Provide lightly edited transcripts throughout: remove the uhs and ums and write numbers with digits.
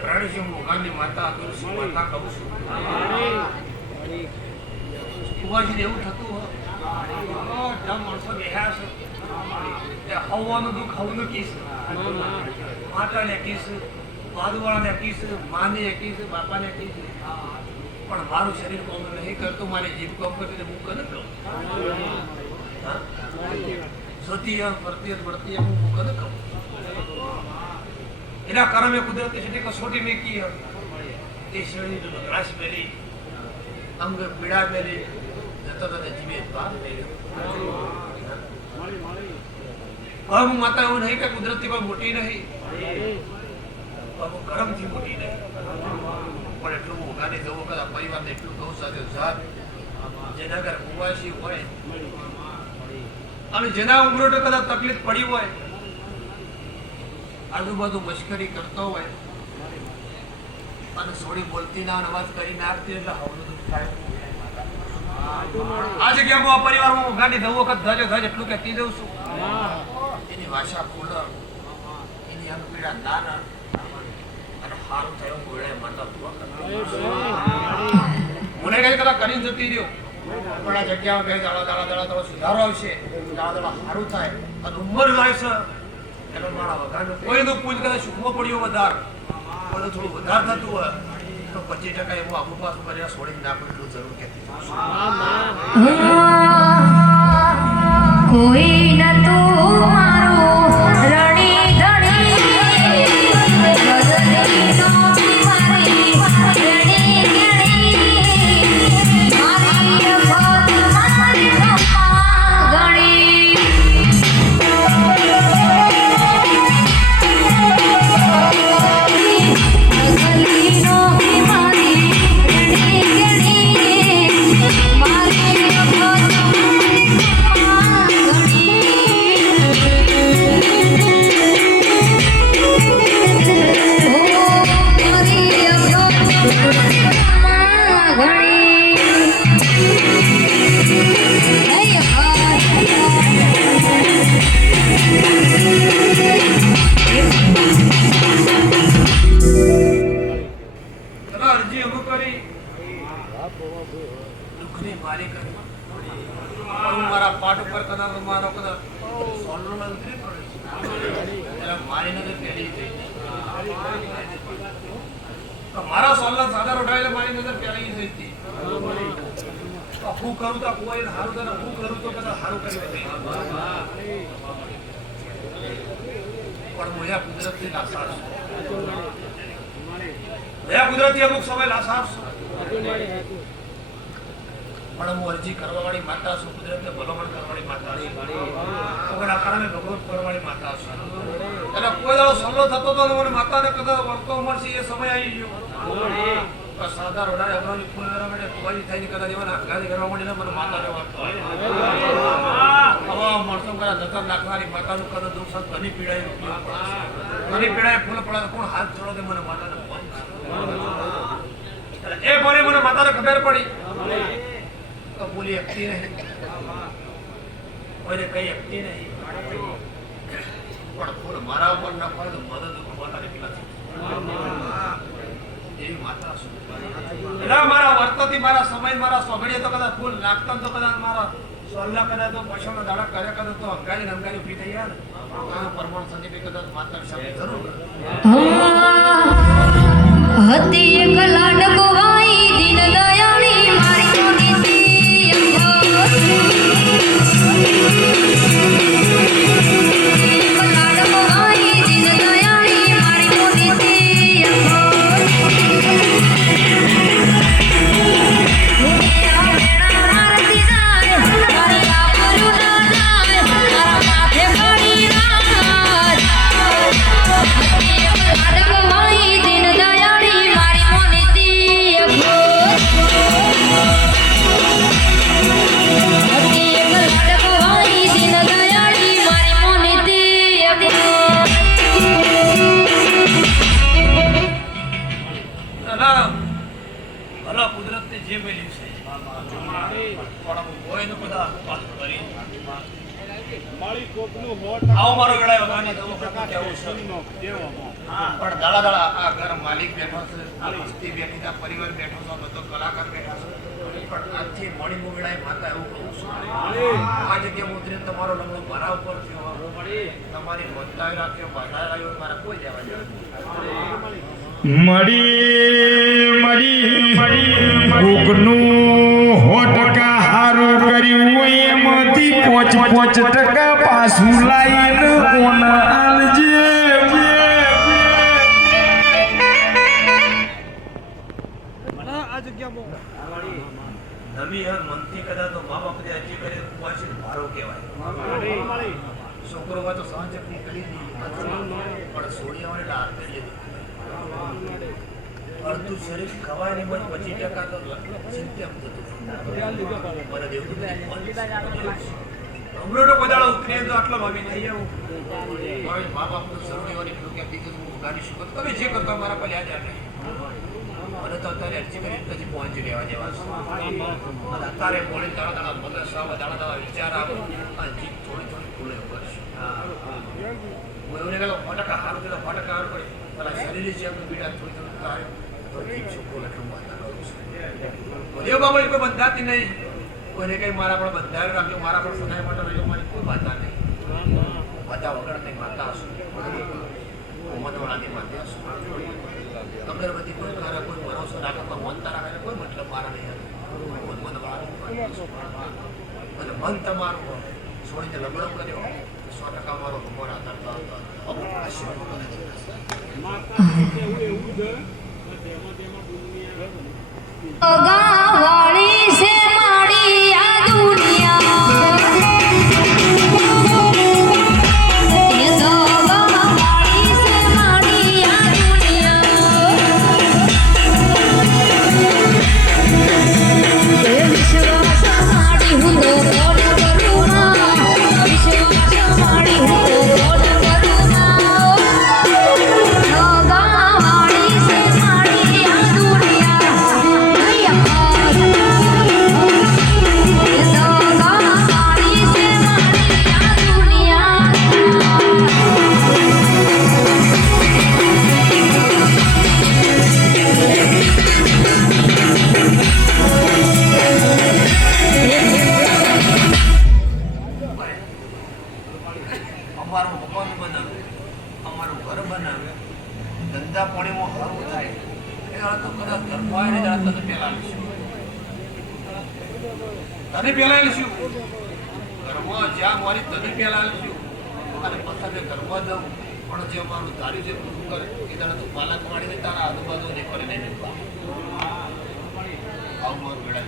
પ્રાણીસિંહ માતા તુલસી માતા કહું છું. કુવાજી એવું થતું માણસો બેહ્યા છે હવાનું દુઃખ હવનું કીશ માતાને કીશ બાદવાળાને કીશ માને કીશ બાપાને કીશ પણ મારું શરીર કોમ નહીં કરતું મારી જીભ કોમ કરતી હું કને કહું સતી ભરતી ભરતી હું કને કહું એના કારણે કુદરતે છે કસોટી મેં કી તે શરીર ગ્રાસ મેલી અંગ પીડા મેલી જતા જીવે બાદ મેલ્યો હું માતા એવું નહીં કે કુદરતી પણ મોટી નહીં કરમથી મોટી નહીં પણ એટલું ઉગાડી દઉં કદાચ પરિવારને એટલું કહું સાથે સાથ જેના ઘર કુવાસી હોય અને જેના ઉમરોટે કદાચ તકલીફ પડી હોય આજુબાજુ મશ્કરી કરતો હોય અને થોડી બોલતી ના અવાજ કરી નાખતી એટલે હવનું દુઃખ થાય. આ જગ્યામાં આ પરિવારમાં ઉગાડી દઉં વખત ધજ ધજ એટલું કહેતી દઉં છું એની ભાષા ખુલ્લ એની અંગપીડા નાના અને સારું થયું ગોળે માતા મને કઈ કદાચ કરીને જતી રહ્યો પણ આ જગ્યામાં કઈ દાડા દાડા સુધારો આવશે દાડા સારું થાય અને ઉંમર જાય છે એનો મારા વગાડનો કોઈનો પૂજ કદાચ સુખમાં પડ્યો વધાર પણ થોડું વધાર થતું હોય તો 25% એવું આખું પાછું કરીને છોડીને નાખવું એટલું જરૂર કહેતી કોઈ નતું મારું રણી ધણી બદલી નો મારી રણી ગણી મારી રફત મારી રફા ગણી બદલી નો મારી રણી ગણી મારી રફત મારા પાઠ ઉપર કદાચ મારો કદાચ સોલનો મંત્રી પડે મારી નજર પહેલી થઈ મારા સોલના સાદા ઉઠાવેલા મારી નજર પહેલી થઈ હતી હું કરું તો કોઈ સારું કરે હું કરું તો કદાચ સારું કરી પણ મોયા કુદરતથી લાસાર છે કુદરતી અમુક સમય લાસાર છે પણ હું અરજી કરવાવાળી માતા છું કુદરતને ભલામણ કરવાળી માતા છું પણ આ કારણે ભગવત કરવાળી માતા છું એટલે કોઈ દાડો સલ્લો થતો તો મને માતાને કદાચ વળતો મળશે એ સમય આવી ગયો સાદા રોડારે અગરાની ફૂલ કરવા માટે કુવાજી થઈને કદાચ એવા આઘાત કરવા માંડીને મને માતાને વળતો હવે માણસો કદાચ નજર નાખનારી માતાનું કદાચ દુઃખ સાથ ઘણી પીડાય ઘણી પીડાય ફૂલ પડે કોણ હાથ જોડો કે મને માતાને ફોન એ ફોને મને માતાને ખબર પડી બોલી શકતી નહીં કોઈને કઈ શકતી નહીં પણ ફૂલ મારા ઉપર ના પડે તો મને દુઃખ માતાને પેલા એવી માતા છું એના મારા વર્તનથી મારા સમય મારા સ્વગડીએ તો કદાચ ફૂલ નાખતા તો કદાચ મારા સોલ્લા કદાચ તો પૈસાનો દાડા કર્યા કદાચ તો અંગારી ઉભી થઈ ગયા ને પરમાણ સંદીપી કદાચ માતા સાથે જરૂર હતી એક લાડકો વાઈ દિન દયાળી મારી એનું બધા વાત કરી આવો મારો વેળાયો ગાની તો કેવું છે હા પણ દાડા દાડા આ ઘર માલિક બેઠો છે આ વસ્તી બેઠી છે પરિવાર બેઠો છે બધો કલાકાર બેઠા છે પણ આજથી મોડી વેળાએ માતા એવું કહું છું આ જગ્યા ઉતરે તમારો લગ્ન મારા ઉપર થયો તમારી બધાય રાખ્યો બાધા આવ્યો મારા કોઈ દેવા જેવા મળી કોકનું 100% હારું કર્યું હોય એમાંથી 5% પાછું લાઈને કોણ આલજે નવી હર મનથી કદાચ તો મા બાપને અરજી કરે તો પાછી ભારો કહેવાય છોકરોમાં તો સહનશક્તિ કરી દીધી પણ સોડિયામાં એટલે હાથ કરીએ અડધું શરીર ખવાય નહીં પણ 25% તો સિસ્ટમ થતું મને દેવું હમણાં પદાળો ઉતરે તો આટલો ભાવી થઈ જાવ હવે મા બાપનું સરોડીઓની કીધું કે દીધું હું ઉગાડી શકું તમે જે કરતા મારા પર યાદ રાખે મને તો અત્યારે અરજી કરી પછી પહોંચી લેવા જેવા છે અને અત્યારે બોલી દાડા દાડા મગજ સાવ દાડા દાડા વિચાર આવે અને જીત થોડી થોડી ખુલે કરશે હું એવું નહીં કહું 100% સારું કીધું 100% સારું પડે પેલા શરીર છે એમનું બીડા થોડી થોડી થાય તો જીત છોકરો એટલું વાંધા કરું છું દેવ બાબા કોઈ બંધાતી નહીં કોઈને કઈ મારા પણ બંધાયું રાખ્યું મારા પણ સદાય માટે રહ્યો મારી કોઈ વાંધા નહીં બધા વગરની માતા હશું ઉમદવાળાની માતા હશું તમને બધી કોઈ ખરા કોઈ ભરોસો રાખે કોઈ મનતા રાખે કોઈ મતલબ મારા નહીં મનવાળાની અને મન તમારું છોડીને લગડો કર્યો 100% મારો ભગવાન આધારતા હતો ગાવાળી છે મારી આ દુનિયા એ ગાવાળી છે મારી આ દુનિયા એ વિશ્વાસ મારી હું તો કોણ કરું ના વિશ્વાસ મારી હું તો કોણ કરું ના ગાવાળી છે મારી આ દુનિયા અમારું મકાન બનાવે અમારું ઘર બનાવે ધંધા પાણીમાં સારું થાય એ તો કદાચ ઘરમાં આવીને જરા તને પહેલા લઈશું તને પહેલા લઈશું ઘરમાં જ્યાં મારી તને પહેલા લઈશું અને પછી ઘરમાં જાઉં પણ જે અમારું ધાર્યું છે પૂરું કરે એ તને તું પાલક વાળીને તારા આજુબાજુ નહીં કરે નહીં નીકળવા આવું મારું વેળા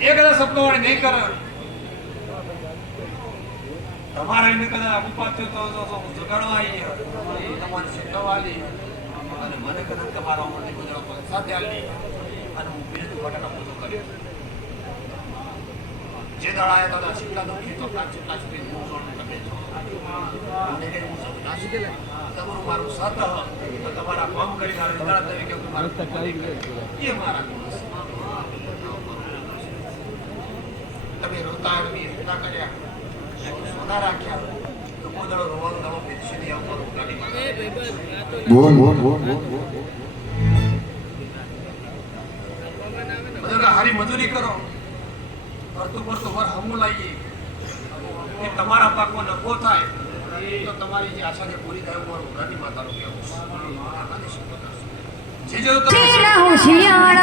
એ કદાચ સપનો વાળી નહીં કરે તમારા એને કદાચ ઉપાત્ય તો જગાડવા આવી તમારી શીખવાલી અને મને કદાચ તમારા અમરથી ગુજરાત સાથે આવી અને હું બીજું ઘટના પૂરો કર્યો જે દળાયા હતા શીખલા દુઃખી તો ચેટલા સુધી હું જોડું કરી દેજો અને કઈ હું સૌ ના શીખેલા તમારું મારું સાથ તો તમારા કામ કરી દળા તરીકે મારું એ મારા ગુણ છે તમે રોતા રોતા કર્યા સોના રાખ્યા તો કોઈ દાડો રોવાનો દાડો બેસી નહીં આવતો રોકાની બધા હારી મજૂરી કરો કરતું કરતું વર હમું લાવીએ એ તમારા પાકમાં નફો થાય તો તમારી જે આશા છે પૂરી થાય એવું રોકાની માતાનું કહેવું છે જે જો તમે હોશિયાર